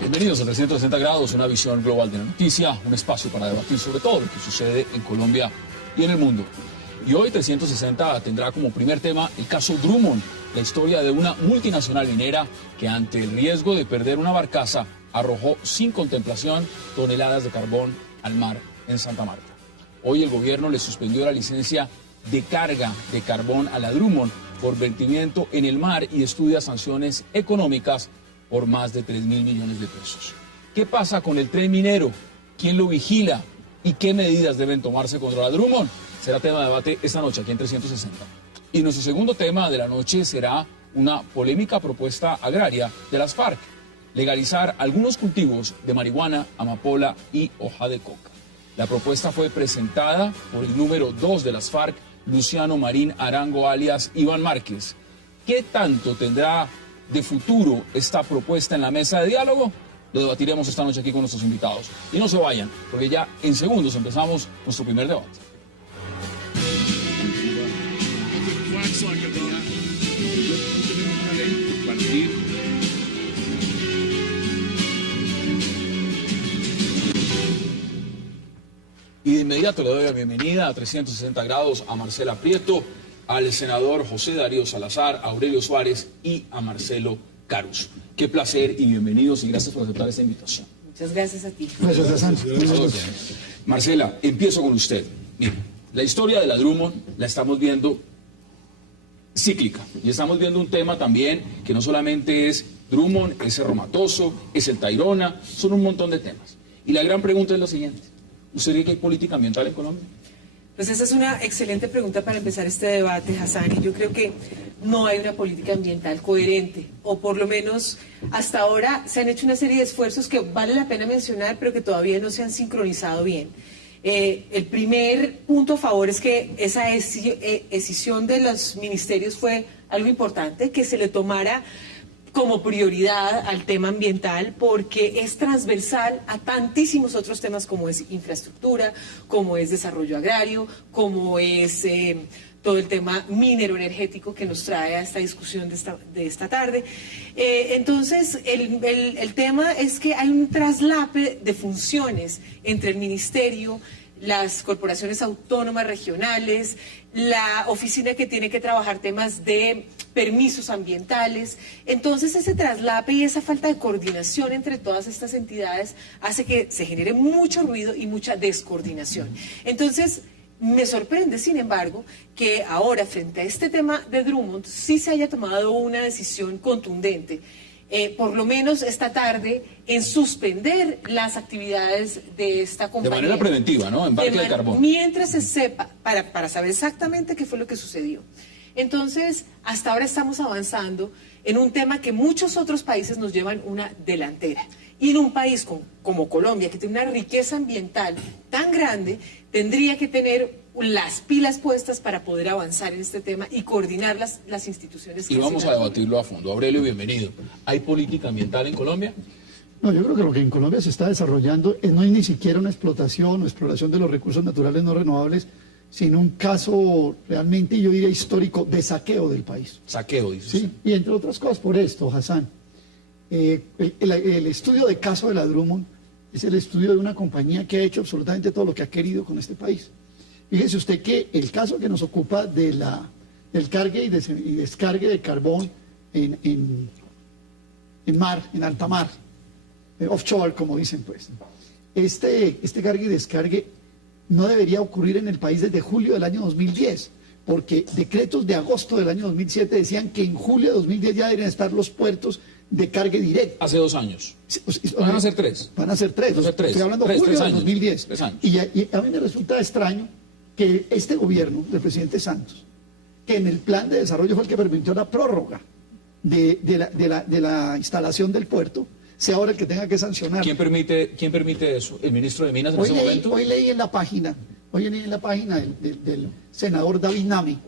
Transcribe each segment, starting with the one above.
Bienvenidos a 360 grados, una visión global de la noticia, un espacio para debatir sobre todo lo que sucede en Colombia y en el mundo. Y hoy 360 tendrá como primer tema el caso Drummond, la historia de una multinacional minera que ante el riesgo de perder una barcaza arrojó sin contemplación toneladas de carbón al mar en Santa Marta. Hoy el gobierno le suspendió la licencia de carga de carbón a la Drummond por vertimiento en el mar y estudia sanciones económicas por más de 3.000 millones de pesos. ¿Qué pasa con el tren minero? ¿Quién lo vigila? ¿Y qué medidas deben tomarse contra la Drummond? Será tema de debate esta noche aquí en 360. Y nuestro segundo tema de la noche será una polémica propuesta agraria de las FARC: legalizar algunos cultivos de marihuana, amapola y hoja de coca. La propuesta fue presentada por el número 2 de las FARC, Luciano Marín Arango, alias Iván Márquez. ¿Qué tanto tendrá de futuro esta propuesta en la mesa de diálogo? Lo debatiremos esta noche aquí con nuestros invitados. Y no se vayan, porque ya en segundos empezamos nuestro primer debate. Y de inmediato le doy la bienvenida a 360 grados a Marcela Prieto, al senador José Darío Salazar, a Aurelio Suárez y a Marcelo Carus. Qué placer y bienvenidos y gracias por aceptar esta invitación. Muchas gracias a ti. Gracias. Marcela, empiezo con usted. Mire, la historia de la Drummond la estamos viendo cíclica y estamos viendo un tema también que no solamente es Drummond, es el Romatoso, es el Tayrona, son un montón de temas. Y la gran pregunta es la siguiente: ¿usted cree que hay política ambiental en Colombia? Pues esa es una excelente pregunta para empezar este debate, Hassan, y yo creo que no hay una política ambiental coherente, o por lo menos hasta ahora se han hecho una serie de esfuerzos que vale la pena mencionar, pero que todavía no se han sincronizado bien. El primer punto a favor es que esa decisión de los ministerios fue algo importante, que se le tomara como prioridad al tema ambiental, porque es transversal a tantísimos otros temas como es infraestructura, como es desarrollo agrario, como es todo el tema minero energético que nos trae a esta discusión de esta tarde. Entonces, el tema es que hay un traslape de funciones entre el ministerio, las corporaciones autónomas regionales, la oficina que tiene que trabajar temas de permisos ambientales. Entonces ese traslape y esa falta de coordinación entre todas estas entidades hace que se genere mucho ruido y mucha descoordinación. Entonces me sorprende, sin embargo, que ahora frente a este tema de Drummond sí se haya tomado una decisión contundente, por lo menos esta tarde, en suspender las actividades de esta compañía. De manera preventiva, ¿no? Embarque de carbón. Mientras se sepa, para saber exactamente qué fue lo que sucedió. Entonces, hasta ahora estamos avanzando en un tema que muchos otros países nos llevan una delantera. Y en un país como Colombia, que tiene una riqueza ambiental tan grande, tendría que tener las pilas puestas para poder avanzar en este tema y coordinar las instituciones. Y vamos a debatirlo a fondo. Aurelio, bienvenido. ¿Hay política ambiental en Colombia? No, yo creo que lo que en Colombia se está desarrollando no es ni siquiera una explotación o exploración de los recursos naturales no renovables, sino un caso realmente, yo diría, histórico de saqueo del país. Saqueo, dice sí, usted. Y entre otras cosas por esto, Hassan, el estudio de caso de la Drummond es el estudio de una compañía que ha hecho absolutamente todo lo que ha querido con este país. Fíjese usted que el caso que nos ocupa del cargue y descargue de carbón en mar, en alta mar, offshore, como dicen pues. Este cargue y descargue no debería ocurrir en el país desde julio del año 2010, porque decretos de agosto del año 2007 decían que en julio de 2010 ya deberían estar los puertos de cargue directo. Hace 2 años. Van a ser 3. Van a ser 3. Estoy hablando de julio del 2010. 3 años. Y a mí me resulta extraño que este gobierno del presidente Santos, que en el plan de desarrollo fue el que permitió la prórroga de la instalación del puerto, sea ahora el que tenga que sancionar. ¿Quién permite eso? ¿El ministro de Minas en ese momento? Hoy leí en la página del senador David Nami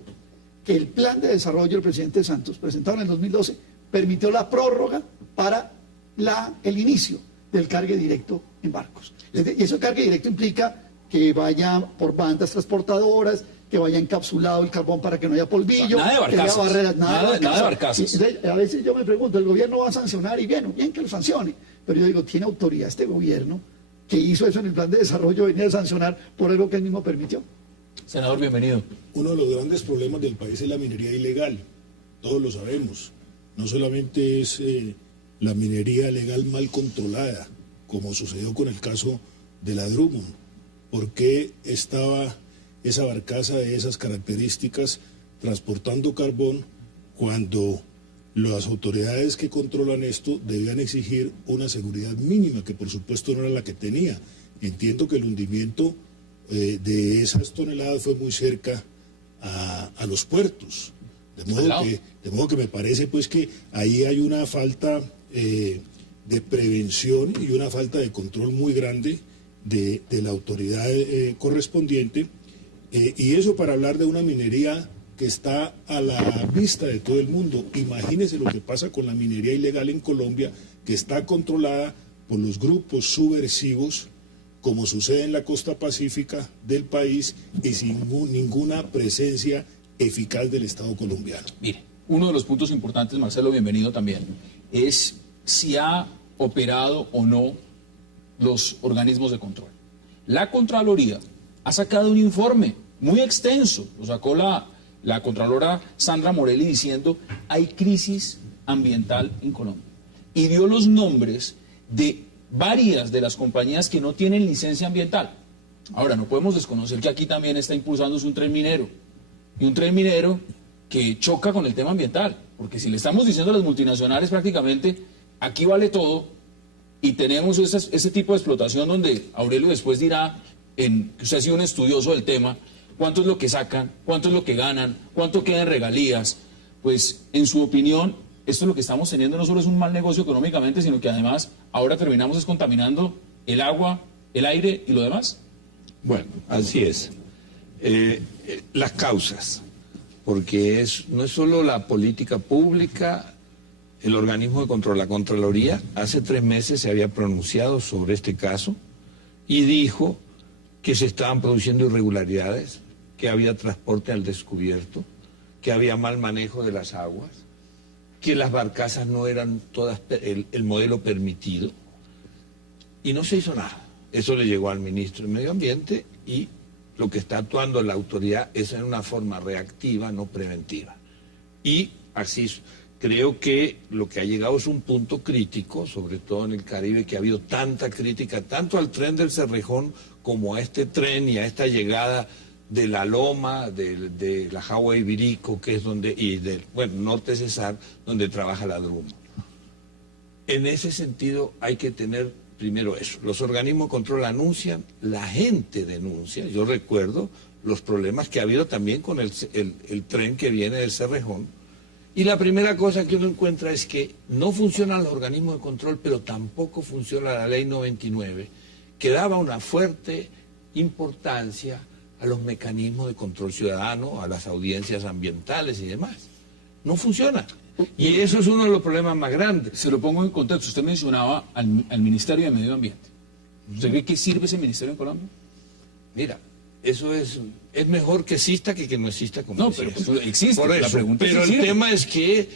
que el plan de desarrollo del presidente Santos, presentado en el 2012, permitió la prórroga para el inicio del cargue directo en barcos. Y eso cargue directo implica que vaya por bandas transportadoras, que vaya encapsulado el carbón para que no haya polvillo, Nada de que haya barcazas. barreras, Nada de barcazas. Entonces, a veces yo me pregunto, el gobierno va a sancionar y bien que lo sancione, pero yo digo, ¿tiene autoridad este gobierno que hizo eso en el plan de desarrollo, venía a sancionar por algo que él mismo permitió? Senador, bienvenido. Uno de los grandes problemas del país es la minería ilegal, todos lo sabemos. No solamente es la minería legal mal controlada, como sucedió con el caso de la Drummond. ¿Por qué estaba esa barcaza de esas características transportando carbón cuando las autoridades que controlan esto debían exigir una seguridad mínima, que por supuesto no era la que tenía? Entiendo que el hundimiento de esas toneladas fue muy cerca a los puertos, de modo que me parece pues que ahí hay una falta de prevención y una falta de control muy grande de la autoridad correspondiente, y eso para hablar de una minería que está a la vista de todo el mundo. Imagínense lo que pasa con la minería ilegal en Colombia, que está controlada por los grupos subversivos, como sucede en la costa pacífica del país, y sin ninguna presencia eficaz del Estado colombiano. Mire, uno de los puntos importantes, Marcelo, bienvenido también, es si ha operado o no los organismos de control. La Contraloría ha sacado un informe muy extenso, lo sacó la Contralora Sandra Morelli, diciendo hay crisis ambiental en Colombia, y dio los nombres de varias de las compañías que no tienen licencia ambiental. Ahora, no podemos desconocer que aquí también está impulsándose un tren minero, y un tren minero que choca con el tema ambiental, porque si le estamos diciendo a las multinacionales prácticamente, aquí vale todo, y tenemos ese tipo de explotación donde Aurelio después dirá, que usted ha sido un estudioso del tema, cuánto es lo que sacan, cuánto es lo que ganan, cuánto queda en regalías. Pues, en su opinión, esto es lo que estamos teniendo, no solo es un mal negocio económicamente, sino que además ahora terminamos descontaminando el agua, el aire y lo demás. Bueno, así es. Las causas, porque no es solo la política pública, el organismo de control, la Contraloría, hace 3 meses se había pronunciado sobre este caso y dijo que se estaban produciendo irregularidades, que había transporte al descubierto, que había mal manejo de las aguas, que las barcazas no eran todas el modelo permitido, y no se hizo nada. Eso le llegó al ministro de Medio Ambiente, y lo que está actuando la autoridad es en una forma reactiva, no preventiva. Y así creo que lo que ha llegado es un punto crítico, sobre todo en el Caribe, que ha habido tanta crítica, tanto al tren del Cerrejón como a este tren y a esta llegada de la Loma, de la Jagua Ibirico, que es donde, y del Norte Cesar, donde trabaja la Drummond. En ese sentido hay que tener primero eso. Los organismos de control anuncian, la gente denuncia. Yo recuerdo los problemas que ha habido también con el tren que viene del Cerrejón. Y la primera cosa que uno encuentra es que no funcionan los organismos de control, pero tampoco funciona la Ley 99, que daba una fuerte importancia a los mecanismos de control ciudadano, a las audiencias ambientales y demás. No funciona. Y eso es uno de los problemas más grandes. Se lo pongo en contexto. Usted mencionaba al Ministerio de Medio Ambiente. ¿Usted cree que sirve ese ministerio en Colombia? Mira, eso es mejor que exista que no exista, como no, decías. Pero pues, existe. Por eso, la pregunta pero es si el sirve. tema es que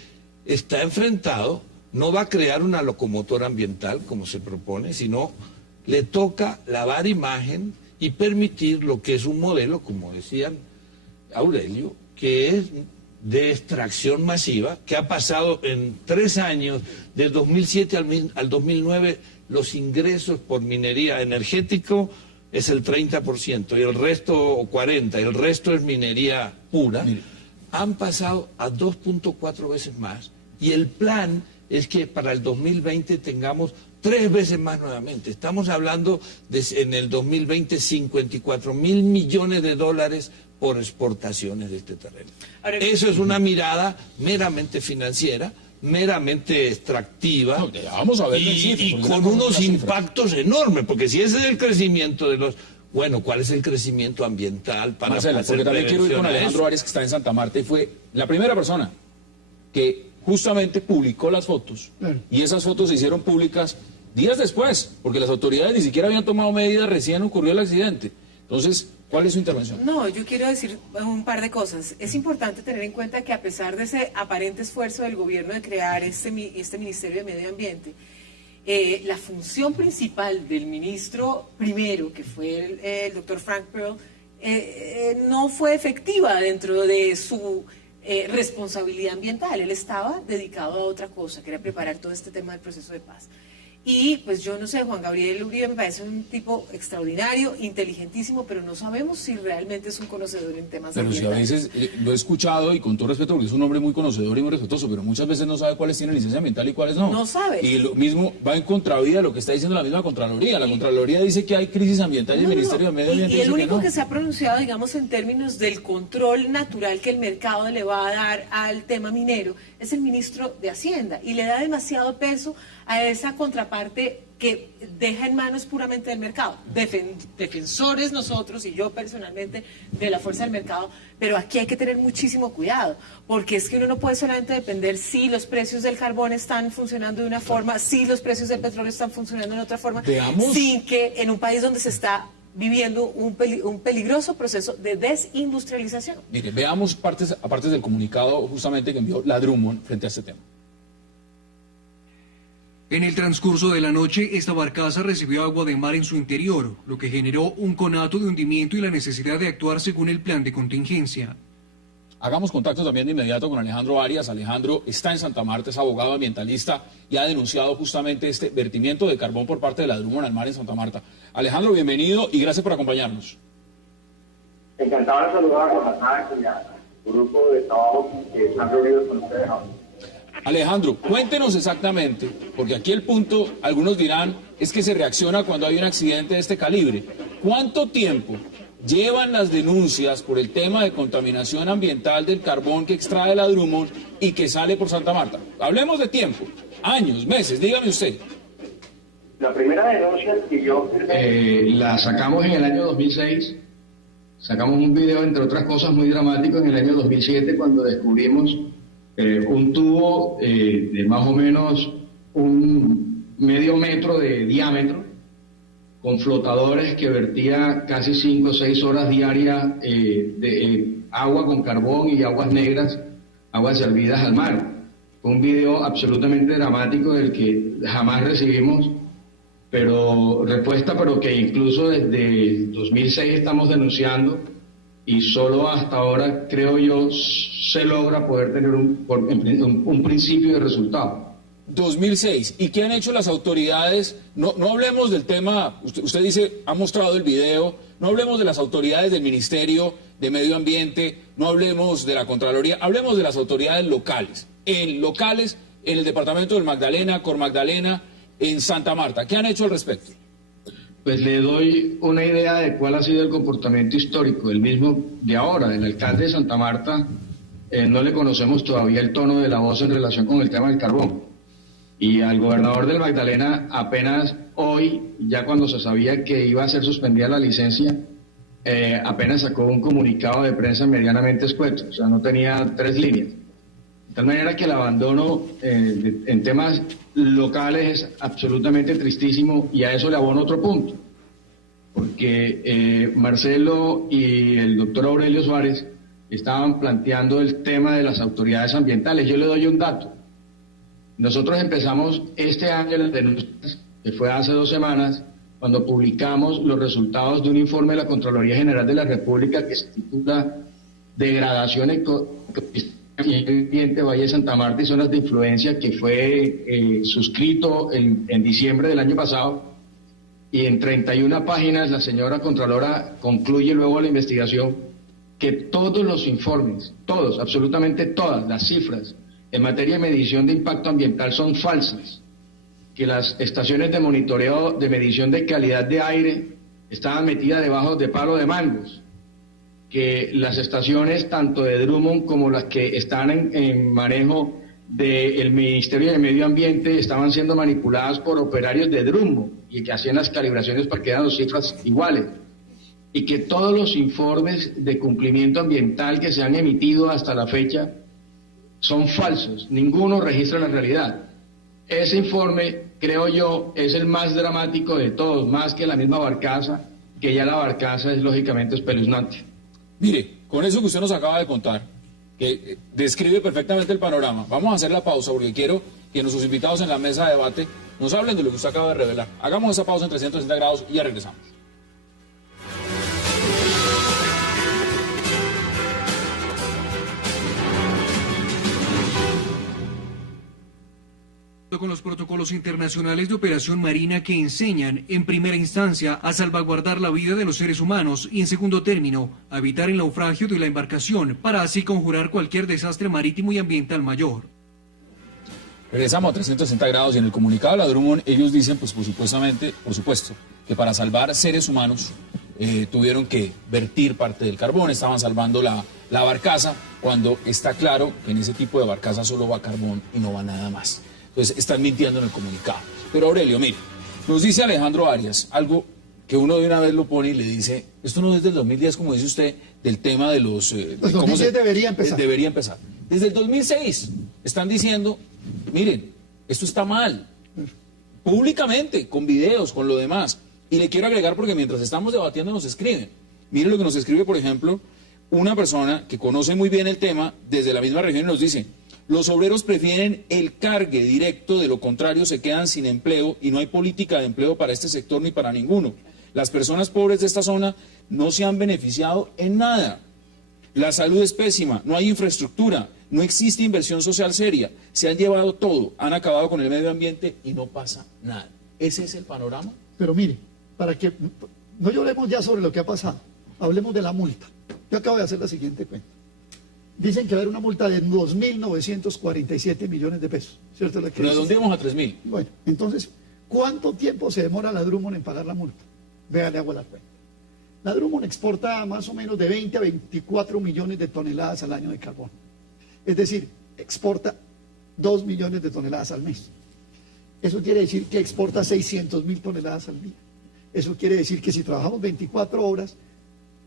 está enfrentado, no va a crear una locomotora ambiental como se propone, sino le toca lavar imagen y permitir lo que es un modelo, como decían Aurelio, que es de extracción masiva, que ha pasado en 3 años, de 2007 al 2009, los ingresos por minería energético es el 30%, y el resto 40%, y el resto es minería pura. Mire, han pasado a 2.4 veces más, y el plan es que para el 2020 tengamos 3 veces más nuevamente. Estamos hablando de, en el 2020, 54.000 millones de dólares por exportaciones de este terreno. Ahora, eso es una mirada meramente financiera, meramente extractiva, no, vamos a ver y con unos impactos enormes, porque si ese es el crecimiento de los... Bueno, ¿cuál es el crecimiento ambiental para Marcela, porque también quiero ir con Alejandro Arias, que está en Santa Marta, y fue la primera persona que justamente publicó las fotos, y esas fotos se hicieron públicas días después, porque las autoridades ni siquiera habían tomado medidas, recién ocurrió el accidente. Entonces, ¿cuál es su intervención? No, yo quiero decir un par de cosas. Es importante tener en cuenta que a pesar de ese aparente esfuerzo del gobierno de crear este Ministerio de Medio Ambiente, la función principal del ministro primero, que fue el doctor Frank Pearl, no fue efectiva dentro de su responsabilidad ambiental. Él estaba dedicado a otra cosa, que era preparar todo este tema del proceso de paz. Y pues yo no sé, Juan Gabriel Uribe me parece un tipo extraordinario, inteligentísimo, pero no sabemos si realmente es un conocedor en temas ambientales. Pero si a veces lo he escuchado, y con todo respeto, porque es un hombre muy conocedor y muy respetuoso, pero muchas veces no sabe cuáles tienen licencia ambiental y cuáles no. No sabe. Y lo mismo va en contravía de lo que está diciendo la misma Contraloría. La Contraloría dice que hay crisis ambiental y el Ministerio de Medio Ambiente y el dice único que no. que se ha pronunciado, digamos, en términos del control natural que el mercado le va a dar al tema minero es el ministro de Hacienda, y le da demasiado peso a esa contraparte que deja en manos puramente del mercado. Defensores nosotros y yo personalmente de la fuerza del mercado, pero aquí hay que tener muchísimo cuidado, porque es que uno no puede solamente depender si los precios del carbón están funcionando de una forma, si los precios del petróleo están funcionando de otra forma, sin que en un país donde se está viviendo un peligroso proceso de desindustrialización. Mire, veamos partes del comunicado justamente que envió la Drummond frente a este tema. En el transcurso de la noche, esta barcaza recibió agua de mar en su interior, lo que generó un conato de hundimiento y la necesidad de actuar según el plan de contingencia. Hagamos contacto también de inmediato con Alejandro Arias. Alejandro está en Santa Marta, es abogado ambientalista y ha denunciado justamente este vertimiento de carbón por parte de la Drummond al mar en Santa Marta. Alejandro, bienvenido y gracias por acompañarnos. Encantado de saludar a Jonathan y al grupo de trabajo que están reunidos con ustedes. Alejandro, cuéntenos exactamente, porque aquí el punto, algunos dirán, es que se reacciona cuando hay un accidente de este calibre. ¿Cuánto tiempo llevan las denuncias por el tema de contaminación ambiental del carbón que extrae la Drummond y que sale por Santa Marta? Hablemos de tiempo, años, meses, dígame usted. La primera denuncia que yo la sacamos en el año 2006, sacamos un video, entre otras cosas, muy dramático en el año 2007 cuando descubrimos un tubo de más o menos un medio metro de diámetro, con flotadores que vertía casi 5 o 6 horas diarias de agua con carbón y aguas negras, aguas servidas al mar. Fue un video absolutamente dramático del que jamás recibimos respuesta, pero que incluso desde 2006 estamos denunciando, y solo hasta ahora, creo yo, se logra poder tener un principio de resultado. 2006. ¿Y qué han hecho las autoridades? No hablemos del tema, usted dice, ha mostrado el video, no hablemos de las autoridades del Ministerio de Medio Ambiente, no hablemos de la Contraloría, hablemos de las autoridades locales. En el departamento del Magdalena, Cor Magdalena, en Santa Marta. ¿Qué han hecho al respecto? Pues le doy una idea de cuál ha sido el comportamiento histórico, el mismo de ahora, del alcalde de Santa Marta. No le conocemos todavía el tono de la voz en relación con el tema del carbón. Y al gobernador del Magdalena apenas hoy, ya cuando se sabía que iba a ser suspendida la licencia, apenas sacó un comunicado de prensa medianamente escueto, o sea, no tenía 3 líneas. De tal manera que el abandono en temas locales es absolutamente tristísimo, y a eso le abono otro punto, porque Marcelo y el doctor Aurelio Suárez estaban planteando el tema de las autoridades ambientales. Yo le doy un dato. Nosotros empezamos este año las denuncias, que fue hace 2 semanas, cuando publicamos los resultados de un informe de la Contraloría General de la República que se titula Degradación Ambiente Valle de Santa Marta y Zonas de Influencia, que fue suscrito en diciembre del año pasado, y en 31 páginas la señora Contralora concluye luego la investigación que todos los informes, todos, absolutamente todas las cifras en materia de medición de impacto ambiental son falsas, que las estaciones de monitoreo de medición de calidad de aire estaban metidas debajo de palo de mangos, que las estaciones tanto de Drummond como las que están en manejo del Ministerio de Medio Ambiente estaban siendo manipuladas por operarios de Drummond y que hacían las calibraciones para que eran las cifras iguales, y que todos los informes de cumplimiento ambiental que se han emitido hasta la fecha son falsos, ninguno registra la realidad. Ese informe, creo yo, es el más dramático de todos, más que la misma barcaza, que ya la barcaza es lógicamente espeluznante. Mire, con eso que usted nos acaba de contar, que describe perfectamente el panorama, vamos a hacer la pausa porque quiero que nuestros invitados en la mesa de debate nos hablen de lo que usted acaba de revelar. Hagamos esa pausa en 360 grados y ya regresamos. Con los protocolos internacionales de operación marina que enseñan, en primera instancia, a salvaguardar la vida de los seres humanos y, en segundo término, a evitar el naufragio de la embarcación para así conjurar cualquier desastre marítimo y ambiental mayor. Regresamos a 360 grados y en el comunicado de la Drummond ellos dicen, pues por supuesto, que para salvar seres humanos tuvieron que vertir parte del carbón, estaban salvando la barcaza, cuando está claro que en ese tipo de barcaza solo va carbón y no va nada más. Entonces están mintiendo en el comunicado. Pero Aurelio, mire, nos dice Alejandro Arias algo que uno de una vez lo pone y le dice, esto no es del 2010, como dice usted, del tema de los... Pues 2010 debería empezar. Debería empezar. Desde el 2006 están diciendo, miren, esto está mal, públicamente, con videos, con lo demás. Y le quiero agregar porque mientras estamos debatiendo nos escriben. Miren lo que nos escribe, por ejemplo, una persona que conoce muy bien el tema desde la misma región y nos dice... Los obreros prefieren el cargue directo, de lo contrario se quedan sin empleo y no hay política de empleo para este sector ni para ninguno. Las personas pobres de esta zona no se han beneficiado en nada. La salud es pésima, no hay infraestructura, no existe inversión social seria, se han llevado todo, han acabado con el medio ambiente y no pasa nada. ¿Ese es el panorama? Pero mire, para que no lloremos ya sobre lo que ha pasado, hablemos de la multa. Yo acabo de hacer la siguiente cuenta. Dicen que va a haber una multa de 2.947 millones de pesos, ¿cierto? Lo redondeamos a 3.000. Bueno, entonces, ¿cuánto tiempo se demora la Drummond en pagar la multa? Véale, hago la cuenta. La Drummond exporta más o menos de 20 a 24 millones de toneladas al año de carbón. Es decir, exporta 2 millones de toneladas al mes. Eso quiere decir que exporta 600.000 toneladas al día. Eso quiere decir que si trabajamos 24 horas,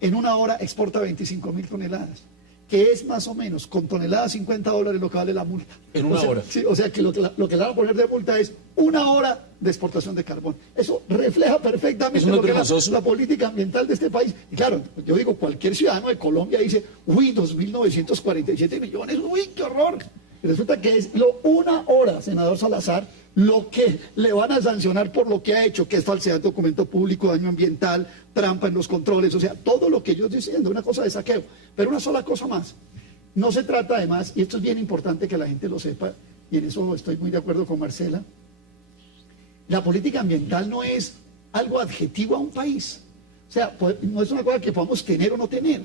en una hora exporta 25.000 toneladas. Que es más o menos con toneladas $50 lo que vale la multa. En una hora. Sí, o sea que lo que le van a poner de multa es una hora de exportación de carbón. Eso refleja perfectamente lo que es la política ambiental de este país. Y claro, yo digo, cualquier ciudadano de Colombia dice, uy, 2.947 millones, uy, qué horror. Y resulta que es una hora, senador Salazar, lo que le van a sancionar por lo que ha hecho, que es falsedad de documento público, daño ambiental, trampa en los controles, o sea, todo lo que ellos dicen, una cosa de saqueo. Pero una sola cosa más, no se trata además, y esto es bien importante que la gente lo sepa, y en eso estoy muy de acuerdo con Marcela, la política ambiental no es algo adjetivo a un país, o sea, no es una cosa que podamos tener o no tener.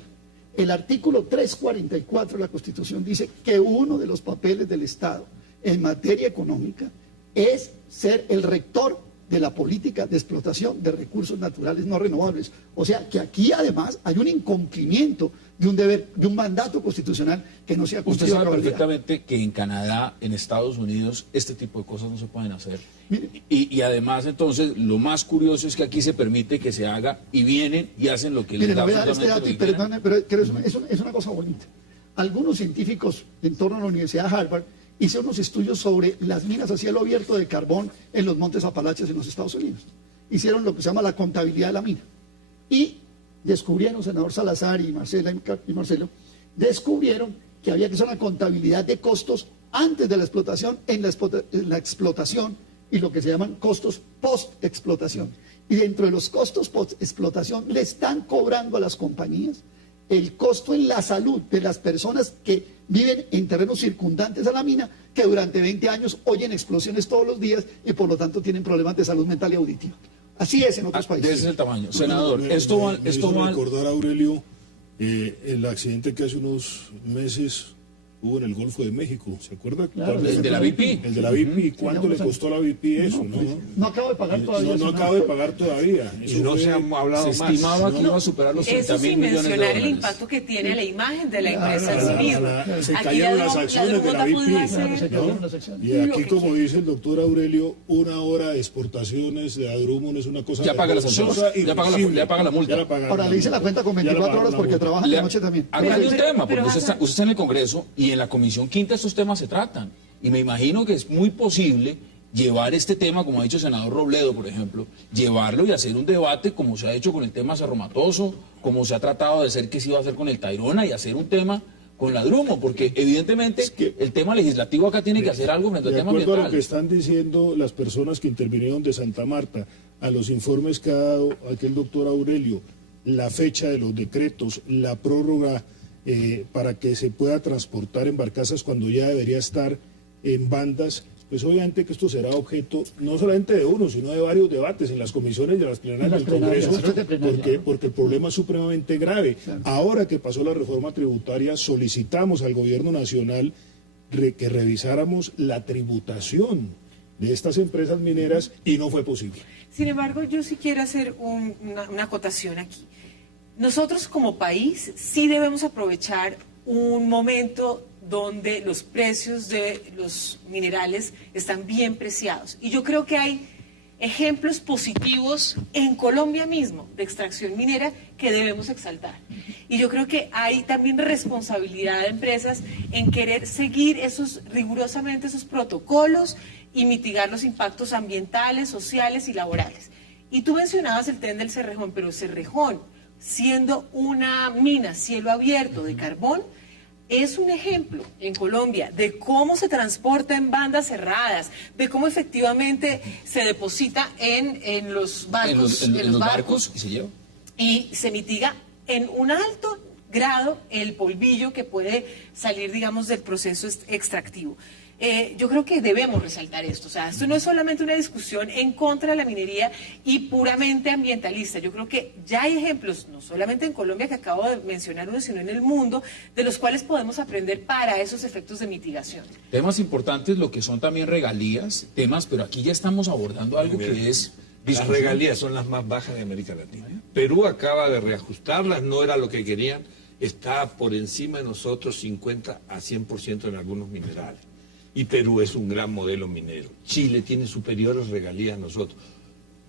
El artículo 344 de la Constitución dice que uno de los papeles del Estado en materia económica es ser el rector de la política de explotación de recursos naturales no renovables. O sea, que aquí además hay un incumplimiento de un deber, de un mandato constitucional que no se ha cumplido. Usted sabe perfectamente que en Canadá, en Estados Unidos, este tipo de cosas no se pueden hacer. Y además, entonces, lo más curioso es que aquí se permite que se haga y vienen y hacen lo que les da. Voy a dar este dato, pero es una cosa bonita. Algunos científicos en torno a la Universidad de Harvard hicieron unos estudios sobre las minas a cielo abierto de carbón en los montes Apalaches en los Estados Unidos. Hicieron lo que se llama la contabilidad de la mina. Y descubrieron, senador Salazar y Marcela y Marcelo, descubrieron que había que hacer una contabilidad de costos antes de la explotación, en la explotación y lo que se llaman costos post-explotación. Y dentro de los costos post-explotación le están cobrando a las compañías el costo en la salud de las personas que viven en terrenos circundantes a la mina, que durante 20 años oyen explosiones todos los días y por lo tanto tienen problemas de salud mental y auditiva. Así es en otros países. Ese es el tamaño. Senador, esto va... recordar a Aurelio el accidente que hace unos meses hubo en el Golfo de México, ¿se acuerda? Claro, el de la BP. El de la BP, ¿cuánto le costó a la BP eso? No acabo de pagar todavía. No acabo de pagar todavía. Y no se ha hablado más. Se estimaba que iba a superar los 30.000 millones de dólares. El impacto que tiene a la imagen de la empresa en sí misma. Se cayeron las acciones de la BP. Y aquí, como dice el doctor Aurelio, una hora de exportaciones de la Drummond es una cosa... Ya paga la sanción, ya paga la multa. Ahora le hice la cuenta con 24 horas porque trabaja de noche también. Háblale un tema, porque usted está en el Congreso y en la Comisión Quinta estos temas se tratan. Y me imagino que es muy posible llevar este tema, como ha dicho el senador Robledo, por ejemplo, llevarlo y hacer un debate como se ha hecho con el tema Cerro Matoso, como se ha tratado de hacer que se iba a hacer con el Tayrona, y hacer un tema con la Drummond, porque evidentemente el tema legislativo acá tiene que hacer algo frente al tema ambiental. De acuerdo a lo que están diciendo las personas que intervinieron de Santa Marta, a los informes que ha dado aquel doctor Aurelio, la fecha de los decretos, la prórroga para que se pueda transportar en barcazas cuando ya debería estar en bandas, pues obviamente que esto será objeto no solamente de uno, sino de varios debates en las comisiones y en las plenarias del Congreso, porque el problema es supremamente grave. Claro. Ahora que pasó la reforma tributaria, solicitamos al gobierno nacional que revisáramos la tributación de estas empresas mineras y no fue posible. Sin embargo, yo sí quiero hacer una acotación aquí. Nosotros como país sí debemos aprovechar un momento donde los precios de los minerales están bien preciados. Y yo creo que hay ejemplos positivos en Colombia mismo de extracción minera que debemos exaltar. Y yo creo que hay también responsabilidad de empresas en querer seguir rigurosamente esos protocolos y mitigar los impactos ambientales, sociales y laborales. Y tú mencionabas el tren del Cerrejón, pero Cerrejón, siendo una mina cielo abierto de carbón, es un ejemplo en Colombia de cómo se transporta en bandas cerradas, de cómo efectivamente se deposita en los barcos, en los barcos y se mitiga en un alto grado el polvillo que puede salir, digamos, del proceso extractivo. Yo creo que debemos resaltar esto. O sea, esto no es solamente una discusión en contra de la minería y puramente ambientalista. Yo creo que ya hay ejemplos, no solamente en Colombia, que acabo de mencionar uno, sino en el mundo, de los cuales podemos aprender para esos efectos de mitigación. Temas importantes, lo que son también regalías, pero aquí ya estamos abordando algo que es... Las regalías son las más bajas de América Latina. Perú acaba de reajustarlas, no era lo que querían, está por encima de nosotros 50 a 100% en algunos minerales. Y Perú es un gran modelo minero. Chile tiene superiores regalías a nosotros.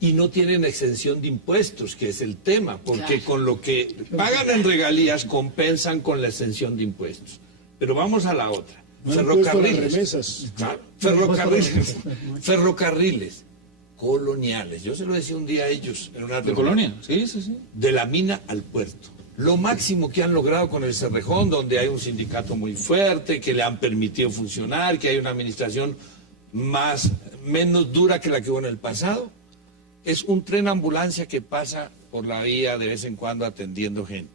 Y no tienen exención de impuestos, que es el tema, porque con lo que pagan en regalías compensan con la exención de impuestos. Pero vamos a la otra. Ferrocarriles coloniales. Yo se lo decía un día a ellos en una ¿De colonia? Sí. De la mina al puerto. Lo máximo que han logrado con el Cerrejón, donde hay un sindicato muy fuerte, que le han permitido funcionar, que hay una administración menos dura que la que hubo en el pasado, es un tren ambulancia que pasa por la vía de vez en cuando atendiendo gente.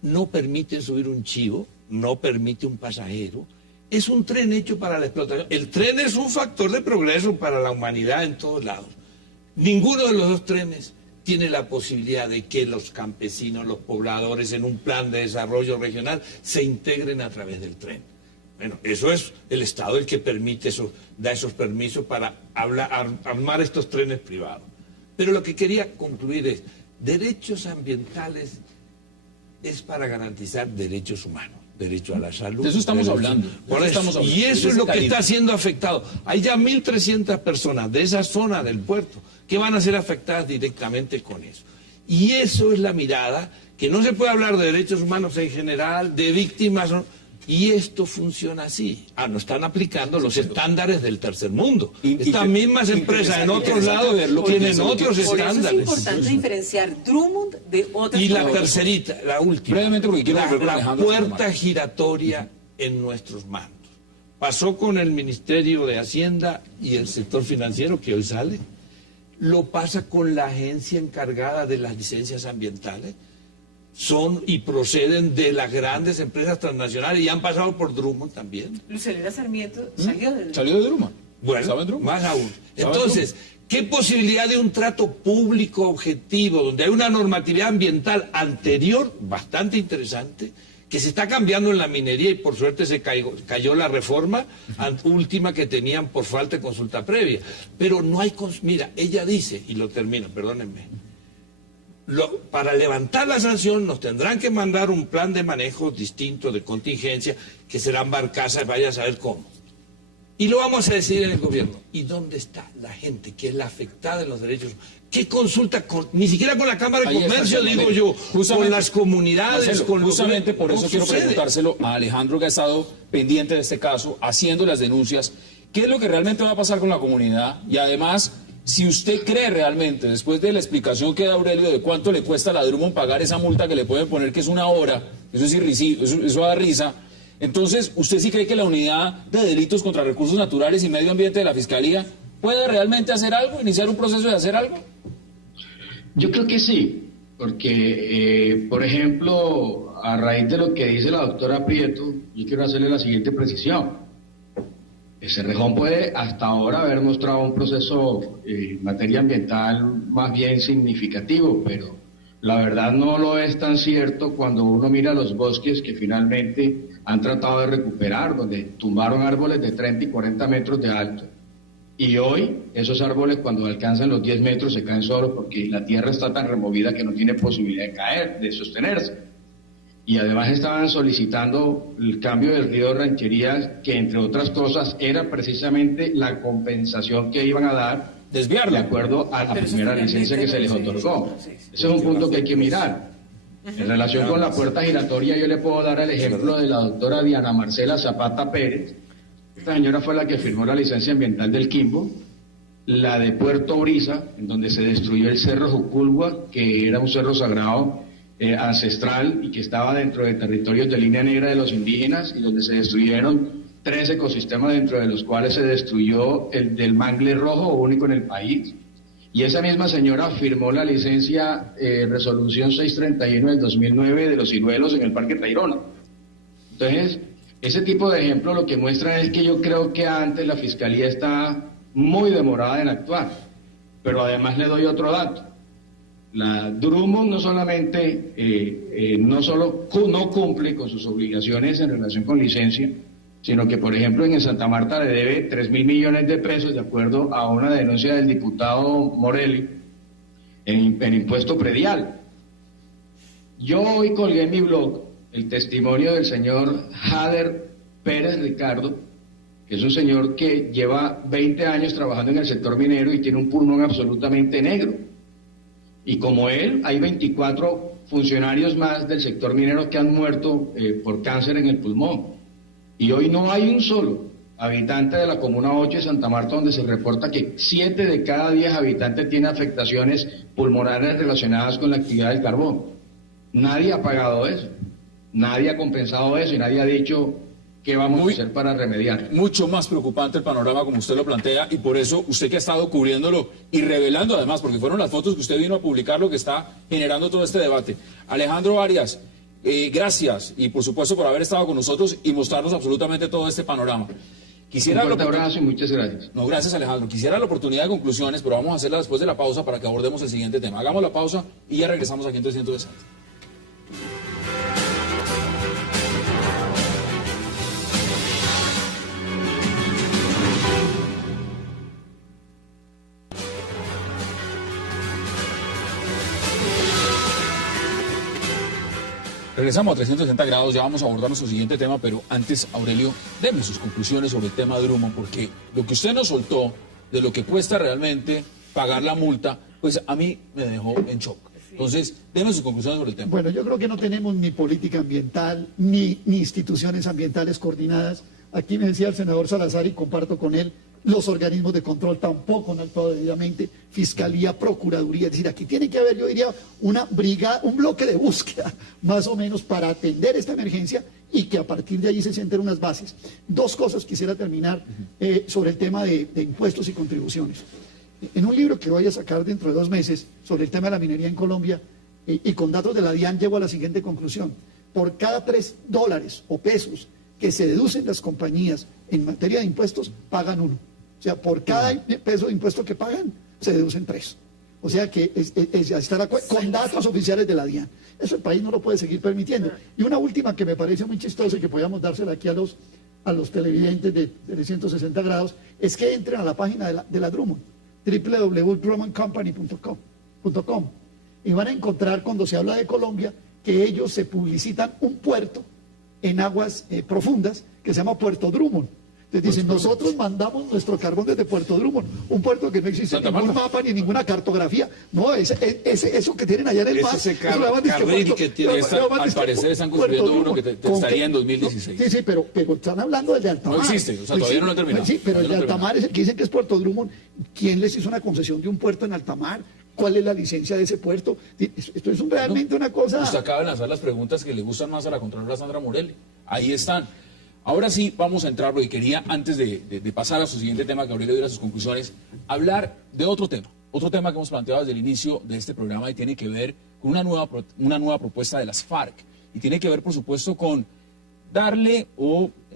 No permite subir un chivo, no permite un pasajero. Es un tren hecho para la explotación. El tren es un factor de progreso para la humanidad en todos lados. Ninguno de los dos trenes tiene la posibilidad de que los campesinos, los pobladores, en un plan de desarrollo regional, se integren a través del tren. Bueno, eso es el Estado el que permite eso, da esos permisos para armar estos trenes privados. Pero lo que quería concluir es, derechos ambientales es para garantizar derechos humanos. Derecho a la salud. De eso estamos hablando. Y eso es lo que está siendo afectado. Hay ya 1.300 personas de esa zona del puerto que van a ser afectadas directamente con eso. Y eso es la mirada, que no se puede hablar de derechos humanos en general, de víctimas, y esto funciona así. No están aplicando los estándares del tercer mundo. Estas mismas empresas en otros lados tienen otros estándares. Por eso es importante diferenciar Drummond de otras. Y la tercerita, la última, brevemente, porque quiero la puerta giratoria en nuestros mandos. Pasó con el Ministerio de Hacienda y el sector financiero, que hoy sale. Lo pasa con la agencia encargada de las licencias ambientales. Son y proceden de las grandes empresas transnacionales y han pasado por Drummond también. Luis Helena Sarmiento salió de Drummond. Salió de Drummond. Bueno, más aún. Entonces, ¿qué posibilidad de un trato público objetivo, donde hay una normatividad ambiental anterior, bastante interesante, que se está cambiando en la minería y por suerte se cayó la reforma última que tenían por falta de consulta previa? Pero no hay... Mira, ella dice, y lo termino, perdónenme, para levantar la sanción nos tendrán que mandar un plan de manejo distinto de contingencia, que serán barcazas, vaya a saber cómo. Y lo vamos a decir en el gobierno. ¿Y dónde está la gente que es la afectada en los derechos? ¿Qué consulta? Ni siquiera con la Cámara de Comercio, digo yo, con las comunidades, Marcelo, con los... Justamente por eso quiero preguntárselo a Alejandro, que ha estado pendiente de este caso, haciendo las denuncias. ¿qué es lo que realmente va a pasar con la comunidad? Y además, si usted cree realmente, después de la explicación que da Aurelio de cuánto le cuesta a la Drummond pagar esa multa que le pueden poner, que es una hora, eso es eso da risa, entonces, ¿usted sí cree que la unidad de delitos contra recursos naturales y medio ambiente de la Fiscalía puede realmente hacer algo, iniciar un proceso de hacer algo? Yo creo que sí, porque, por ejemplo, a raíz de lo que dice la doctora Prieto, yo quiero hacerle la siguiente precisión. Cerrejón puede hasta ahora haber mostrado un proceso en materia ambiental más bien significativo, pero la verdad no lo es tan cierto cuando uno mira los bosques que finalmente han tratado de recuperar, donde tumbaron árboles de 30 y 40 metros de alto. Y hoy esos árboles cuando alcanzan los 10 metros se caen solos porque la tierra está tan removida que no tiene posibilidad de caer, de sostenerse. Y además estaban solicitando el cambio del río de Rancherías, que entre otras cosas era precisamente la compensación que iban a dar de acuerdo a la primera licencia que se les otorgó. Ese es un punto que hay que mirar. En relación con la puerta giratoria, yo le puedo dar el ejemplo de la doctora Diana Marcela Zapata Pérez. Esta señora fue la que firmó la licencia ambiental del Quimbo, la de Puerto Brisa, en donde se destruyó el Cerro Juculgua, que era un cerro sagrado ancestral y que estaba dentro de territorios de línea negra de los indígenas, y donde se destruyeron 3 ecosistemas, dentro de los cuales se destruyó el del mangle rojo, único en el país. Y esa misma señora firmó la licencia resolución 631 del 2009 de los ciruelos en el Parque Tayrona. Entonces, ese tipo de ejemplos lo que muestran es que yo creo que antes la Fiscalía está muy demorada en actuar. Pero además le doy otro dato. La Drummond no solamente no cumple con sus obligaciones en relación con licencia, sino que, por ejemplo, en Santa Marta le debe 3.000 millones de pesos, de acuerdo a una denuncia del diputado Morelli, en impuesto predial. Yo hoy colgué en mi blog el testimonio del señor Jader Pérez Ricardo, que es un señor que lleva 20 años trabajando en el sector minero y tiene un pulmón absolutamente negro. Y como él, hay 24 funcionarios más del sector minero que han muerto por cáncer en el pulmón. Y hoy no hay un solo habitante de la Comuna 8 de Santa Marta donde se reporta que 7 de cada 10 habitantes tienen afectaciones pulmonares relacionadas con la actividad del carbón. Nadie ha pagado eso, nadie ha compensado eso y nadie ha dicho qué vamos a hacer para remediar. Mucho más preocupante el panorama como usted lo plantea, y por eso usted que ha estado cubriéndolo y revelando además, porque fueron las fotos que usted vino a publicar lo que está generando todo este debate. Alejandro Arias, gracias y por supuesto por haber estado con nosotros y mostrarnos absolutamente todo este panorama. Un fuerte abrazo y muchas gracias. No, gracias Alejandro. Quisiera la oportunidad de conclusiones, pero vamos a hacerla después de la pausa para que abordemos el siguiente tema. Hagamos la pausa y ya regresamos aquí en 360. Regresamos a 360 grados, ya vamos a abordar nuestro siguiente tema, pero antes, Aurelio, deme sus conclusiones sobre el tema Drummond, porque lo que usted nos soltó de lo que cuesta realmente pagar la multa, pues a mí me dejó en shock. Entonces, deme sus conclusiones sobre el tema. Bueno, yo creo que no tenemos ni política ambiental, ni instituciones ambientales coordinadas. Aquí me decía el senador Salazar, y comparto con él, los organismos de control tampoco han actuado debidamente, Fiscalía, Procuraduría, es decir, aquí tiene que haber, yo diría, una brigada, un bloque de búsqueda, más o menos, para atender esta emergencia y que a partir de allí se sienten unas bases. 2 cosas quisiera terminar sobre el tema de impuestos y contribuciones. En un libro que voy a sacar dentro de 2 meses sobre el tema de la minería en Colombia, y con datos de la DIAN llego a la siguiente conclusión: por cada $3 o pesos que se deducen las compañías en materia de impuestos, pagan 1. O sea, por cada peso de impuesto que pagan, se deducen 3. O sea que estará con datos oficiales de la DIAN. Eso el país no lo puede seguir permitiendo. Y una última que me parece muy chistosa y que podríamos dársela aquí a los televidentes de 360 grados, es que entren a la página de la Drummond, www.drummondcompany.com, y van a encontrar, cuando se habla de Colombia, que ellos se publicitan un puerto en aguas profundas que se llama Puerto Drummond. Entonces dicen, nosotros mandamos nuestro carbón desde Puerto Drummond, un puerto que no existe en ningún mapa ni ninguna cartografía. No, eso que tienen allá en el mar. Carril que tiene. Al parecer están construyendo uno que estaría en 2016. Sí, pero existen hablando del de alta mar. No existe, o sea, todavía no lo han terminado. Sí, pero el de alta mar es el que dicen que es Puerto Drummond. ¿Quién les hizo una concesión de un puerto en alta mar? ¿Cuál es la licencia de ese puerto? Esto es realmente una cosa... Usted acaba de lanzar las preguntas que le gustan más a la Contralora Sandra Morelli. Ahí están. Ahora sí, vamos a entrar, porque quería, antes de pasar a su siguiente tema, que Gabriel le diera sus conclusiones, hablar de otro tema. Otro tema que hemos planteado desde el inicio de este programa y tiene que ver con una nueva propuesta de las FARC. Y tiene que ver, por supuesto, con darle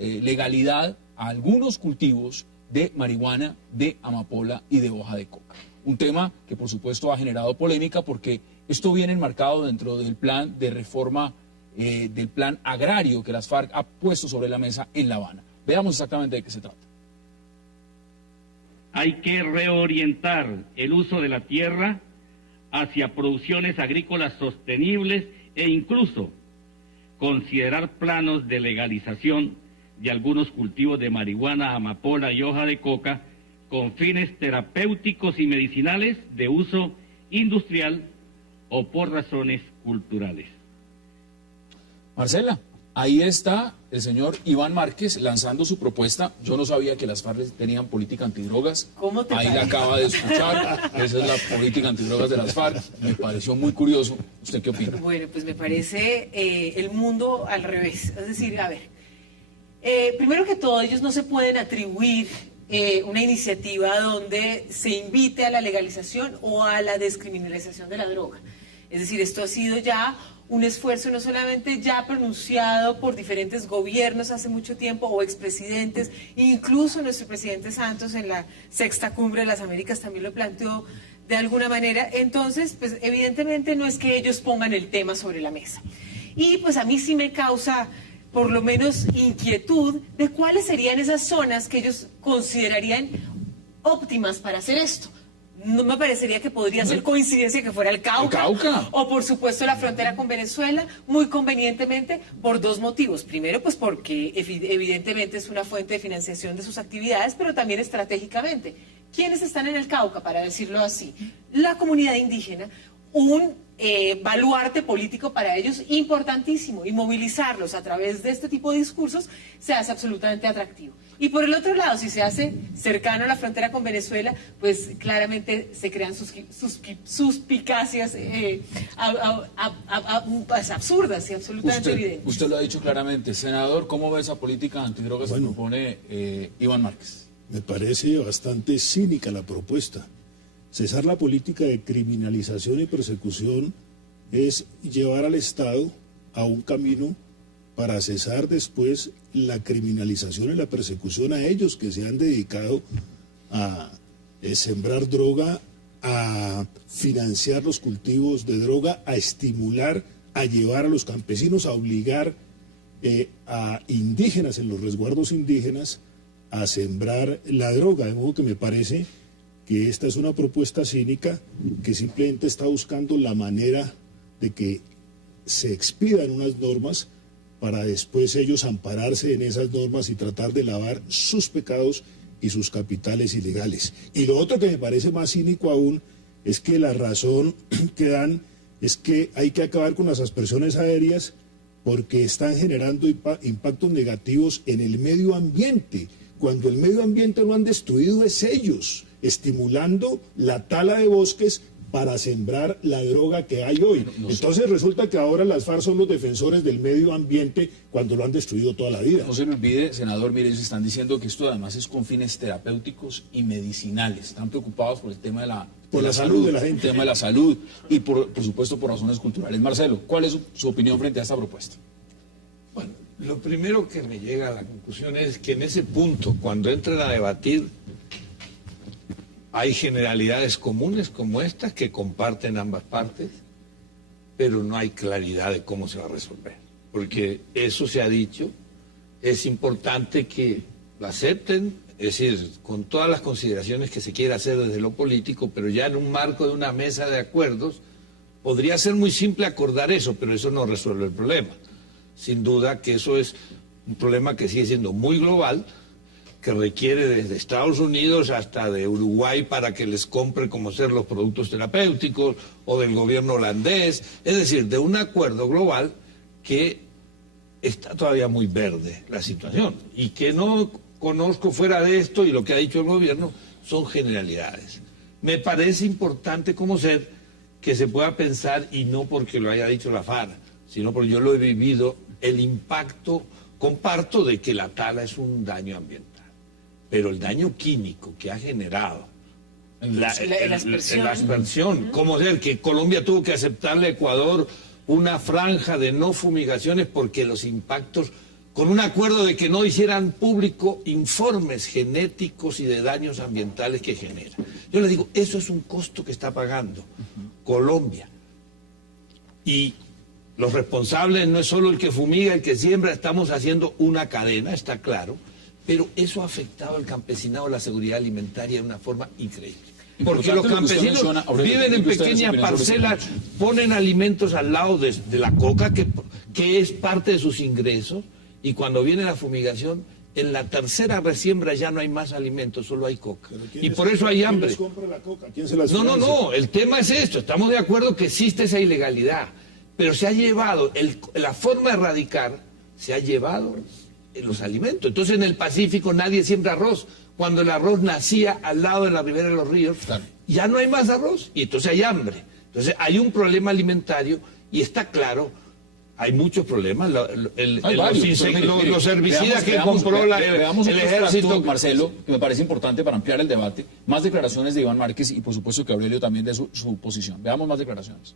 legalidad a algunos cultivos de marihuana, de amapola y de hoja de coca. Un tema que, por supuesto, ha generado polémica porque esto viene enmarcado dentro del plan de reforma, del plan agrario que las FARC ha puesto sobre la mesa en La Habana. Veamos exactamente de qué se trata. Hay que reorientar el uso de la tierra hacia producciones agrícolas sostenibles e incluso considerar planos de legalización de algunos cultivos de marihuana, amapola y hoja de coca con fines terapéuticos y medicinales de uso industrial o por razones culturales. Marcela, ahí está el señor Iván Márquez lanzando su propuesta. Yo no sabía que las FARC tenían política antidrogas. ¿Cómo te Ahí parece? la acaba de escuchar. Esa es la política antidrogas de las FARC. Me pareció muy curioso. ¿Usted qué opina? Bueno, pues me parece el mundo al revés. Es decir, a ver, primero que todo, ellos no se pueden atribuir una iniciativa donde se invite a la legalización o a la descriminalización de la droga. Es decir, esto ha sido ya un esfuerzo no solamente ya pronunciado por diferentes gobiernos hace mucho tiempo o expresidentes, incluso nuestro presidente Santos en la sexta cumbre de las Américas también lo planteó de alguna manera. Entonces, pues evidentemente no es que ellos pongan el tema sobre la mesa. Y pues a mí sí me causa por lo menos inquietud de cuáles serían esas zonas que ellos considerarían óptimas para hacer esto. No me parecería que podría ser coincidencia que fuera el Cauca. ¿El Cauca? O por supuesto la frontera con Venezuela, muy convenientemente por dos motivos. Primero, pues porque evidentemente es una fuente de financiación de sus actividades, pero también estratégicamente. ¿Quiénes están en el Cauca, para decirlo así? La comunidad indígena, un baluarte político para ellos importantísimo, y movilizarlos a través de este tipo de discursos se hace absolutamente atractivo. Y por el otro lado, si se hace cercano a la frontera con Venezuela, pues claramente se crean suspicacias pues, absurdas y absolutamente evidentes. Usted lo ha dicho claramente. Senador, ¿cómo ve esa política antidrogas que propone Iván Márquez? Me parece bastante cínica la propuesta. Cesar la política de criminalización y persecución es llevar al Estado a un camino para cesar después la criminalización y la persecución a ellos que se han dedicado a sembrar droga, a financiar los cultivos de droga, a estimular, a llevar a los campesinos, a obligar a indígenas en los resguardos indígenas a sembrar la droga. De modo que me parece que esta es una propuesta cínica que simplemente está buscando la manera de que se expidan unas normas para después ellos ampararse en esas normas y tratar de lavar sus pecados y sus capitales ilegales. Y lo otro que me parece más cínico aún es que la razón que dan es que hay que acabar con las aspersiones aéreas porque están generando impactos negativos en el medio ambiente, cuando el medio ambiente lo han destruido es ellos, estimulando la tala de bosques para sembrar la droga que hay hoy. Entonces resulta que ahora las FARC son los defensores del medio ambiente cuando lo han destruido toda la vida. No se le olvide, senador, mire, ellos están diciendo que esto además es con fines terapéuticos y medicinales. Están preocupados por el tema de la salud de la gente. El tema de la salud y por supuesto por razones culturales. Marcelo, ¿cuál es su opinión frente a esta propuesta? Bueno, lo primero que me llega a la conclusión es que en ese punto, cuando entran a debatir, hay generalidades comunes como estas que comparten ambas partes, pero no hay claridad de cómo se va a resolver. Porque eso se ha dicho, es importante que lo acepten, es decir, con todas las consideraciones que se quiera hacer desde lo político, pero ya en un marco de una mesa de acuerdos, podría ser muy simple acordar eso, pero eso no resuelve el problema. Sin duda que eso es un problema que sigue siendo muy global, que requiere desde Estados Unidos hasta de Uruguay para que les compre como ser los productos terapéuticos, o del gobierno holandés, es decir, de un acuerdo global que está todavía muy verde la situación, y que no conozco fuera de esto, y lo que ha dicho el gobierno son generalidades. Me parece importante como ser que se pueda pensar, y no porque lo haya dicho la FARC, sino porque yo lo he vivido, el impacto, comparto de que la tala es un daño ambiental, pero el daño químico que ha generado la aspersión, como ser que Colombia tuvo que aceptarle a Ecuador una franja de no fumigaciones porque los impactos, con un acuerdo de que no hicieran público informes genéticos y de daños ambientales que genera. Yo le digo, eso es un costo que está pagando Colombia. Y los responsables no es solo el que fumiga, el que siembra, estamos haciendo una cadena, está claro, pero eso ha afectado al campesinado, la seguridad alimentaria de una forma increíble. Porque los campesinos viven en pequeñas parcelas, ponen alimentos al lado de la coca, que es parte de sus ingresos, y cuando viene la fumigación, en la tercera resiembra ya no hay más alimentos, solo hay coca. Y por eso hay hambre. ¿Quién les compra la coca? ¿Quién se las financia? No, el tema es esto, estamos de acuerdo que existe esa ilegalidad, pero se ha llevado, la forma de erradicar, se ha llevado los alimentos. Entonces en el Pacífico nadie siembra arroz. Cuando el arroz nacía al lado de la ribera de los ríos, ya no hay más arroz, y entonces hay hambre. Entonces hay un problema alimentario, y está claro, hay muchos problemas. Los herbicidas que compró el ejército. Marcelo, que me parece importante para ampliar el debate, más declaraciones de Iván Márquez y por supuesto que Aurelio también de su posición. Veamos más declaraciones.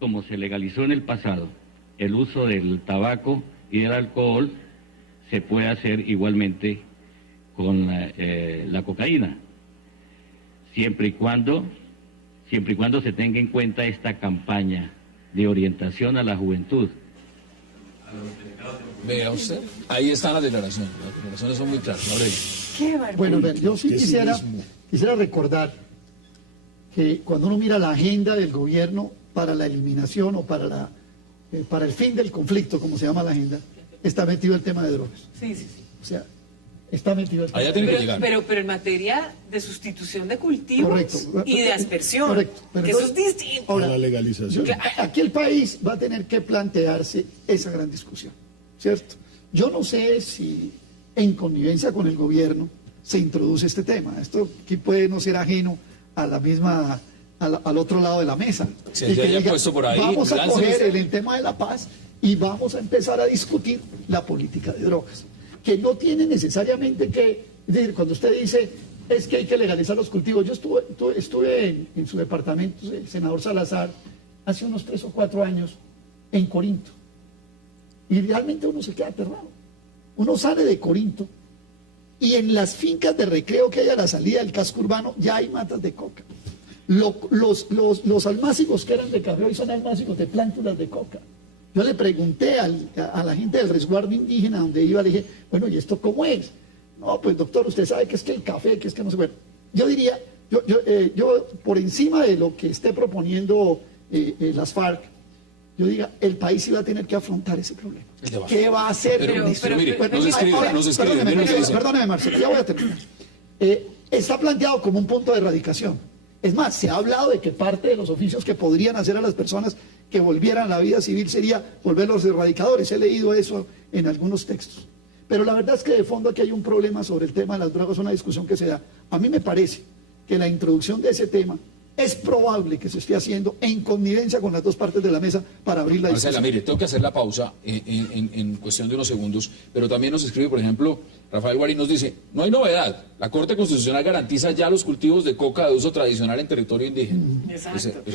Como se legalizó en el pasado el uso del tabaco y del alcohol, se puede hacer igualmente con la cocaína, siempre y cuando se tenga en cuenta esta campaña de orientación a la juventud. Vea usted, ahí están las declaraciones son muy claras. Bueno, yo sí quisiera recordar que cuando uno mira la agenda del gobierno para la eliminación o para el fin del conflicto, como se llama la agenda, está metido el tema de drogas. Sí. O sea, está metido el tema. Allá tiene que llegar. Pero en materia de sustitución de cultivos. Correcto. Y de aspersión. Correcto. Pero que eso es distinto. Ahora, la legalización. Aquí el país va a tener que plantearse esa gran discusión, ¿cierto? Yo no sé si en connivencia con el gobierno se introduce este tema. Esto aquí puede no ser ajeno a la misma, al otro lado de la mesa. Se haya puesto por ahí, vamos a coger el tema de la paz y vamos a empezar a discutir la política de drogas, que no tiene necesariamente que decir, cuando usted dice es que hay que legalizar los cultivos. Yo estuve en su departamento, senador Salazar, hace unos 3 o 4 años en Corinto, y realmente uno se queda aterrado. Uno sale de Corinto y en las fincas de recreo que hay a la salida del casco urbano ya hay matas de coca. Los almácigos que eran de café hoy son almácigos de plántulas de coca. Yo le pregunté a la gente del resguardo indígena donde iba, le dije, bueno, ¿y esto cómo es? No, pues doctor, usted sabe que es que el café, que es que no sé. Bueno, yo diría, yo por encima de lo que esté proponiendo las FARC, yo diga, el país iba a tener que afrontar ese problema. ¿Qué va a hacer? Perdóneme, Marcelo, ya voy a terminar. Está planteado como un punto de erradicación. Es más, se ha hablado de que parte de los oficios que podrían hacer a las personas que volvieran a la vida civil sería volverlos erradicadores. He leído eso en algunos textos. Pero la verdad es que de fondo aquí hay un problema sobre el tema de las drogas, una discusión que se da. A mí me parece que la introducción de ese tema es probable que se esté haciendo en connivencia con las dos partes de la mesa para abrir la discusión. Marcela, mire, tengo que hacer la pausa en cuestión de unos segundos, pero también nos escribe, por ejemplo, Rafael Guarín nos dice, no hay novedad, la Corte Constitucional garantiza ya los cultivos de coca de uso tradicional en territorio indígena. Exacto.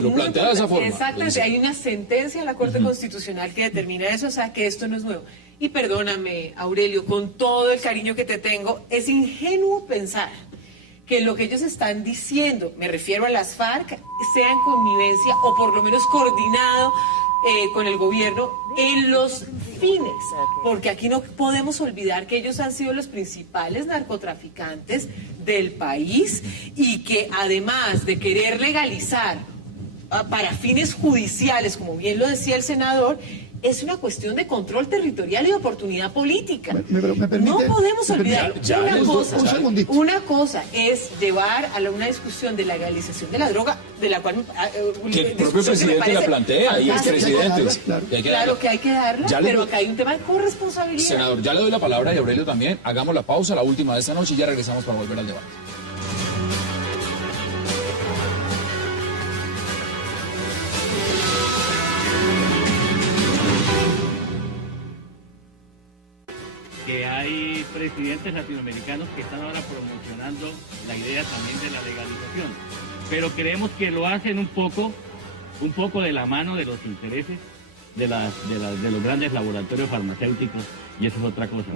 Lo plantea de esa forma. Exactamente, hay una sentencia de la Corte Constitucional que determina eso, o sea que esto no es nuevo. Y perdóname, Aurelio, con todo el cariño que te tengo, es ingenuo pensar que lo que ellos están diciendo, me refiero a las FARC, sea en connivencia o por lo menos coordinado con el gobierno en los fines, porque aquí no podemos olvidar que ellos han sido los principales narcotraficantes del país y que además de querer legalizar para fines judiciales, como bien lo decía el senador, es una cuestión de control territorial y de oportunidad política. Me permite, no podemos olvidar una cosa es llevar a una discusión de legalización de la droga, de la cual que el propio presidente la plantea y es presidente. Claro que hay que darla, pero acá hay un tema de corresponsabilidad. Senador, ya le doy la palabra y Aurelio también. Hagamos la pausa, la última de esta noche, y ya regresamos para volver al debate. Que hay presidentes latinoamericanos que están ahora promocionando la idea también de la legalización, pero creemos que lo hacen un poco de la mano de los intereses de los grandes laboratorios farmacéuticos, y eso es otra cosa.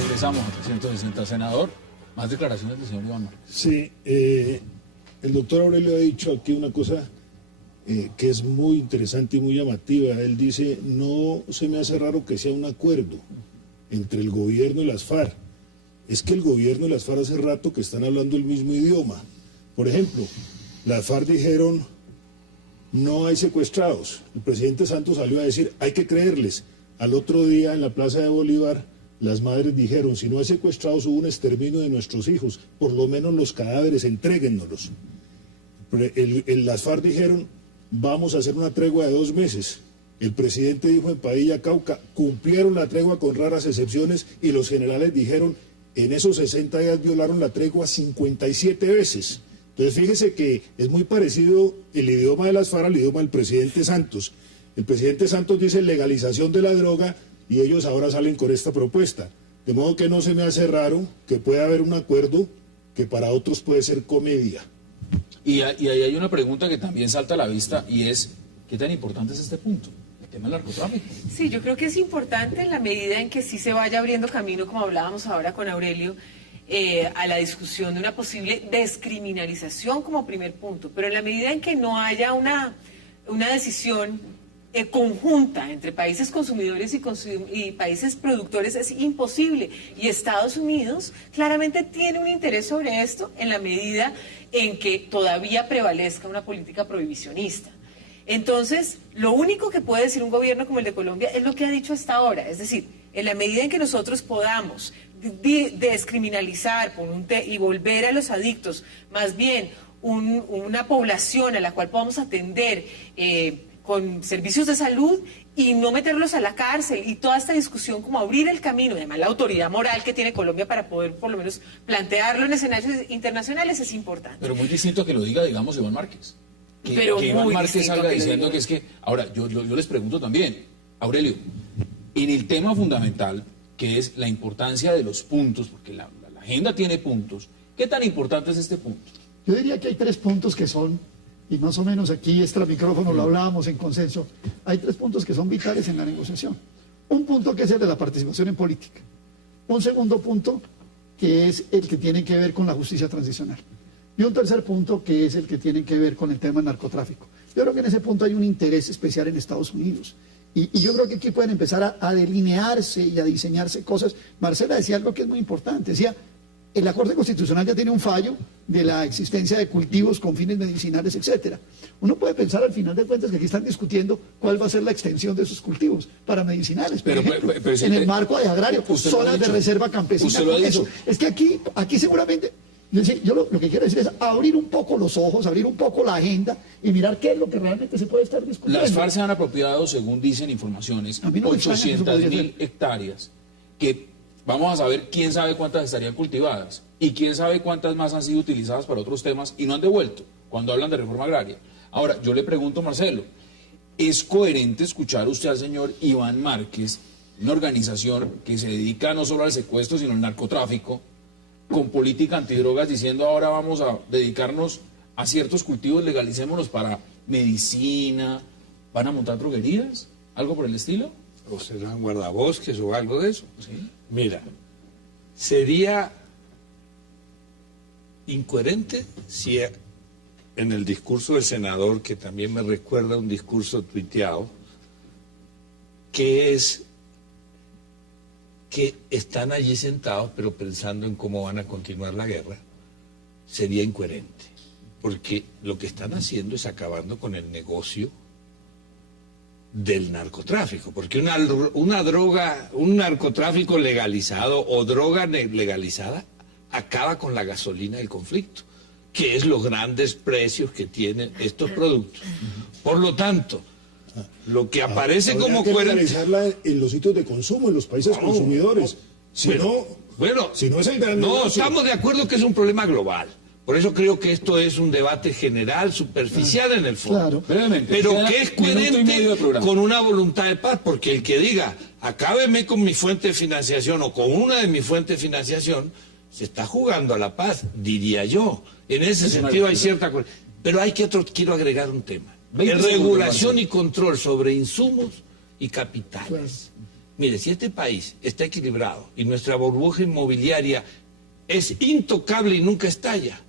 Regresamos a 360. Senador, más declaraciones del señor Iván Márquez. Sí, el doctor Aurelio ha dicho aquí una cosa que es muy interesante y muy llamativa. Él dice, no se me hace raro que sea un acuerdo entre el gobierno y las FARC. Es que el gobierno y las FARC hace rato que están hablando el mismo idioma. Por ejemplo, las FARC dijeron, no hay secuestrados. El presidente Santos salió a decir, hay que creerles. Al otro día, en la Plaza de Bolívar, las madres dijeron, si no hay secuestrados, hubo un exterminio de nuestros hijos. Por lo menos los cadáveres, entréguennoslos. Las FARC dijeron, vamos a hacer una tregua de 2 meses. El presidente dijo en Padilla, Cauca, cumplieron la tregua con raras excepciones, y los generales dijeron, en esos 60 días violaron la tregua 57 veces. Entonces fíjese que es muy parecido el idioma de las FARC al idioma del presidente Santos. El presidente Santos dice legalización de la droga y ellos ahora salen con esta propuesta. De modo que no se me hace raro que pueda haber un acuerdo que para otros puede ser comedia. Y ahí hay una pregunta que también salta a la vista, y es, ¿qué tan importante es este punto? El tema del narcotráfico. Sí, yo creo que es importante en la medida en que sí se vaya abriendo camino, como hablábamos ahora con Aurelio, a la discusión de una posible descriminalización como primer punto, pero en la medida en que no haya una decisión conjunta entre países consumidores y países productores es imposible, y Estados Unidos claramente tiene un interés sobre esto en la medida en que todavía prevalezca una política prohibicionista. Entonces, lo único que puede decir un gobierno como el de Colombia es lo que ha dicho hasta ahora, es decir, en la medida en que nosotros podamos descriminalizar y volver a los adictos, más bien una población a la cual podamos atender con servicios de salud y no meterlos a la cárcel, y toda esta discusión como abrir el camino, además la autoridad moral que tiene Colombia para poder por lo menos plantearlo en escenarios internacionales es importante. Pero muy distinto que lo diga, digamos, Iván Márquez. Pero que Iván Márquez salga diciendo que es que... Ahora, yo les pregunto también, Aurelio, en el tema fundamental, que es la importancia de los puntos, porque la agenda tiene puntos, ¿qué tan importante es este punto? Yo diría que hay 3 puntos que son, y más o menos aquí extra micrófono lo hablábamos en consenso, hay 3 puntos que son vitales en la negociación. Un punto que es el de la participación en política. Un segundo punto que es el que tiene que ver con la justicia transicional. Y un tercer punto que es el que tiene que ver con el tema del narcotráfico. Yo creo que en ese punto hay un interés especial en Estados Unidos. Y yo creo que aquí pueden empezar a delinearse y a diseñarse cosas. Marcela decía algo que es muy importante, decía, la Corte Constitucional ya tiene un fallo de la existencia de cultivos con fines medicinales, etcétera. Uno puede pensar al final de cuentas que aquí están discutiendo cuál va a ser la extensión de esos cultivos para medicinales, por ejemplo, en el marco de agrario, zonas de reserva campesina. Con eso. Es que aquí seguramente... Es decir, yo lo que quiero decir es abrir un poco los ojos, abrir un poco la agenda y mirar qué es lo que realmente se puede estar discutiendo. Las FARC se han apropiado, según dicen informaciones, 800.000 hectáreas, que vamos a saber quién sabe cuántas estarían cultivadas y quién sabe cuántas más han sido utilizadas para otros temas y no han devuelto cuando hablan de reforma agraria. Ahora, yo le pregunto, Marcelo, ¿es coherente escuchar usted al señor Iván Márquez, una organización que se dedica no solo al secuestro, sino al narcotráfico, con política antidrogas, diciendo ahora vamos a dedicarnos a ciertos cultivos, legalicémonos para medicina, van a montar droguerías, algo por el estilo? O serán guardabosques o algo de eso. ¿Sí? Mira, sería incoherente si en el discurso del senador, que también me recuerda un discurso tuiteado, que es que están allí sentados pero pensando en cómo van a continuar la guerra, sería incoherente. porque lo que están haciendo es acabando con el negocio del narcotráfico, porque una droga, un narcotráfico legalizado o droga legalizada acaba con la gasolina del conflicto, que es los grandes precios que tienen estos productos. Por lo tanto, lo que aparece como coherente... legalizarla en los sitios de consumo, en los países consumidores. Si no es el gran negocio. Estamos de acuerdo que es un problema global. Por eso creo que esto es un debate general, superficial en el fondo. Claro. Brevemente, Pero queda que es minuto y medio de coherente programa. con una voluntad de paz, porque el que diga, acábeme con mi fuente de financiación o con una de mis fuentes de financiación, se está jugando a la paz, diría yo. En ese sentido hay cierta... Pero quiero agregar un tema. 20 Regulación segundos, y control sobre insumos y capitales. Claro. Mire, si este país está equilibrado y nuestra burbuja inmobiliaria es intocable y nunca estalla,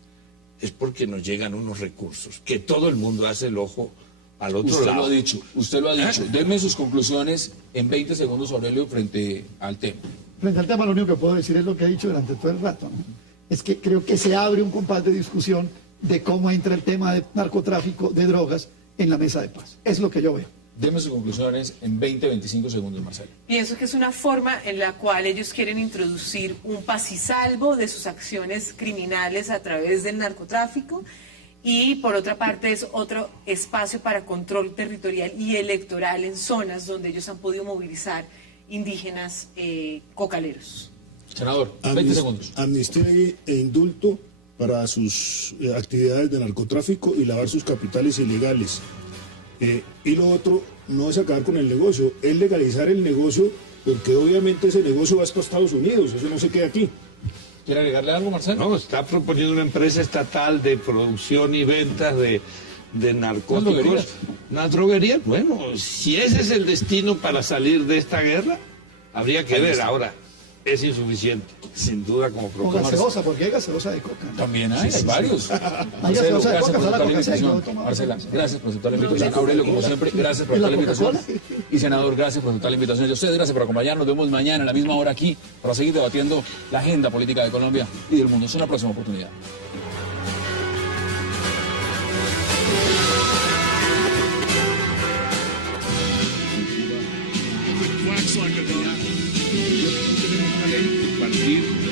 es porque nos llegan unos recursos, que todo el mundo hace el ojo al otro Usted lado. Usted lo ha dicho. Denme sus conclusiones en 20 segundos, Aurelio, frente al tema. Frente al tema, lo único que puedo decir es lo que he dicho durante todo el rato, ¿no? Es que creo que se abre un compás de discusión de cómo entra el tema de narcotráfico, de drogas, en la mesa de paz. Es lo que yo veo. Deme sus conclusiones en 20, 25 segundos, Marcelo. Pienso que es una forma en la cual ellos quieren introducir un paz y salvo de sus acciones criminales a través del narcotráfico, y por otra parte es otro espacio para control territorial y electoral en zonas donde ellos han podido movilizar indígenas cocaleros. Senador, 20 segundos. Amnistía e indulto para sus actividades de narcotráfico y lavar sus capitales ilegales. Y lo otro no es acabar con el negocio, es legalizar el negocio, porque obviamente ese negocio va hasta Estados Unidos, eso no se queda aquí. ¿Quiere agregarle algo, Marcelo? No, está proponiendo una empresa estatal de producción y ventas de narcóticos. ¿Una droguería? Bueno, si ese es el destino para salir de esta guerra, habría que ver. Ahora, es insuficiente, sin duda, como O propuesta. gaseosa, porque hay gaseosa de coca. También hay varios. Hay Marcelo, gaseosa de gracias coca, por está la aceptar la coca seca, invitación. yo tomo- Marcela, gracias por aceptar la invitación. Aurelio, como siempre, gracias por ¿Y la aceptar la invitación. Coca-Cola? Y senador, gracias por aceptar la invitación. Y a ustedes, gracias por acompañarnos. Nos vemos mañana a la misma hora aquí para seguir debatiendo la agenda política de Colombia y del mundo. Es una próxima oportunidad. Wax like a dog. Tenemos una ley, partir